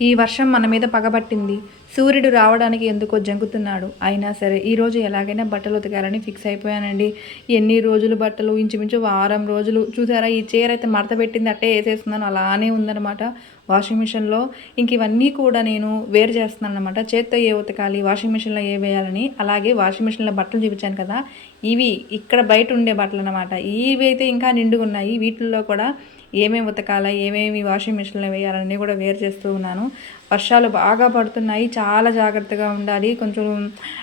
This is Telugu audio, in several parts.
ఈ వర్షం మన మీద పగబట్టింది. సూర్యుడు రావడానికి ఎందుకో జంకుతున్నాడు. అయినా సరే ఈరోజు ఎలాగైనా బట్టలు ఉతకాలని ఫిక్స్ అయిపోయానండి. ఎన్ని రోజులు బట్టలు ఇంచుమించు వారం రోజులు. చూసారా ఈ చీర అయితే మడత పెట్టింది అట్టే వేసేస్తున్నాను. అలానే ఉందన్నమాట. వాషింగ్ మిషన్లో ఇంక ఇవన్నీ కూడా నేను వేరు చేస్తున్నాను అనమాట చేత్తో ఏ ఉతకాలి వాషింగ్ మిషన్లో ఏ వేయాలని. అలాగే వాషింగ్ మిషన్లో బట్టలు చూపించాను కదా ఇవి ఇక్కడ బయట ఉండే బట్టలు అనమాట ఇవి అయితే ఇంకా నిండుగా ఉన్నాయి. వీటిల్లో కూడా ఏమేమి ఉతకాలా ఏమేమి వాషింగ్ మిషన్లో వేయాలన్నీ కూడా వేరు చేస్తూ ఉన్నాను. వర్షాలు బాగా పడుతున్నాయి చాలా జాగ్రత్తగా ఉండాలి. కొంచెం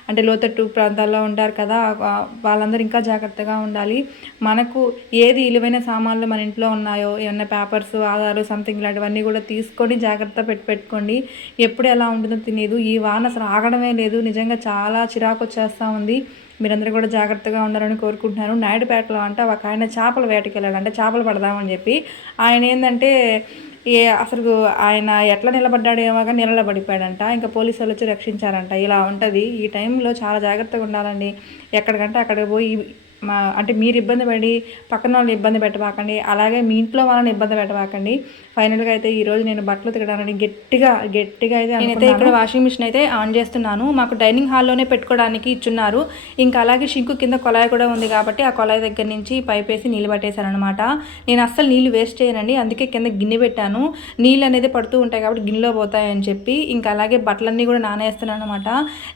అంటే లోతట్టు ప్రాంతాల్లో ఉంటారు కదా వాళ్ళందరూ ఇంకా జాగ్రత్తగా ఉండాలి. మనకు ఏది విలువైన సామాన్లు మన ఇంట్లో ఉన్నాయో ఏమైనా పేపర్స్ ఆధారాలు సంథింగ్ ఇలాంటివన్నీ కూడా తీసుకొని జాగ్రత్త పెట్టి పెట్టుకోండి. ఎప్పుడు ఎలా ఉంటుందో తెలియదు ఈ వాన అసలు ఆగడమే లేదు. నిజంగా చాలా చిరాకు వచ్చేస్తూ ఉంది. మీరందరూ కూడా జాగ్రత్తగా ఉండాలని కోరుకుంటున్నాను. నాయుడుపేటలో అంటే ఒక ఆయన చేపల వేటకి వెళ్ళాడు అంటే చేపలు పడదామని చెప్పి ఆయన ఏంటంటే ఏ అసలు ఆయన ఎట్లా నిలబడ్డాడు ఏమో కానీ నిలబడిపోయాడంట. ఇంకా పోలీసు వాళ్ళు వచ్చి రక్షించారంట. ఇలా ఉంటుంది. ఈ టైంలో చాలా జాగ్రత్తగా ఉండాలండి. ఎక్కడికంటే అక్కడికి పోయి మా అంటే మీరు ఇబ్బంది పడి పక్కన వాళ్ళని ఇబ్బంది పెట్టబాకండి అలాగే మీ ఇంట్లో వాళ్ళని ఇబ్బంది పెట్టబాకండి. ఫైనల్గా అయితే ఈ రోజు నేను బట్టలు తిరగడానికి గట్టిగా గట్టిగా అయితే నేనైతే ఇక్కడ వాషింగ్ మిషన్ అయితే ఆన్ చేస్తున్నాను. మాకు డైనింగ్ హాల్లోనే పెట్టుకోవడానికి ఇచ్చున్నారు. ఇంకా అలాగే షింకు కింద కొలాయి కూడా ఉంది కాబట్టి ఆ కొలాయి దగ్గర నుంచి పైప్ వేసి నీళ్ళు పట్టేశాను అనమాట నేను అస్సలు నీళ్ళు వేస్ట్ చేయనండి. అందుకే కింద గిన్నె పెట్టాను. నీళ్ళు అనేది పడుతూ ఉంటాయి కాబట్టి గిన్నెలో పోతాయని చెప్పి ఇంకా అలాగే బట్టలన్నీ కూడా నానేస్తున్నాను అనమాట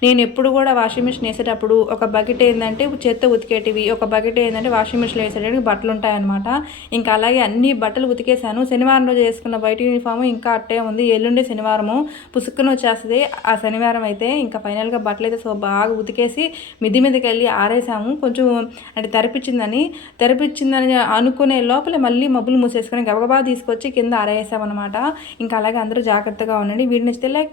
నేను ఎప్పుడు కూడా వాషింగ్ మిషన్ వేసేటప్పుడు ఒక బకెట్ ఏంటంటే చేత్తో ఉతికేటివి ఒక బకెట్ ఏంటంటే వాషింగ్ మిషన్లో వేసేటప్పుడు బట్టలు ఉంటాయన్నమాట. ఇంకా అలాగే అన్ని బట్టలు ఉతికేసాను శనివారం రోజు వేసుకున్న బయట యూనిఫామ్ ఇంకా అట్టే ఉంది. ఎల్లుండి శనివారము పుసుక్కున వచ్చేస్తుంది. ఆ శనివారం అయితే ఇంకా ఫైనల్గా బట్టలు అయితే సో బాగా ఉతికేసి మిద్ది మీదకి వెళ్ళి ఆరేసాము. కొంచెం అంటే తెరపించిందని తెరపించిందని అనుకునే లోపలే మళ్ళీ మబ్బులు మూసేసుకొని గబగబా తీసుకొచ్చి కింద ఆరేసామన్నమాట. ఇంకా అలాగే అందరూ జాగ్రత్తగా ఉండండి. వీడిని నచ్చితే లైక్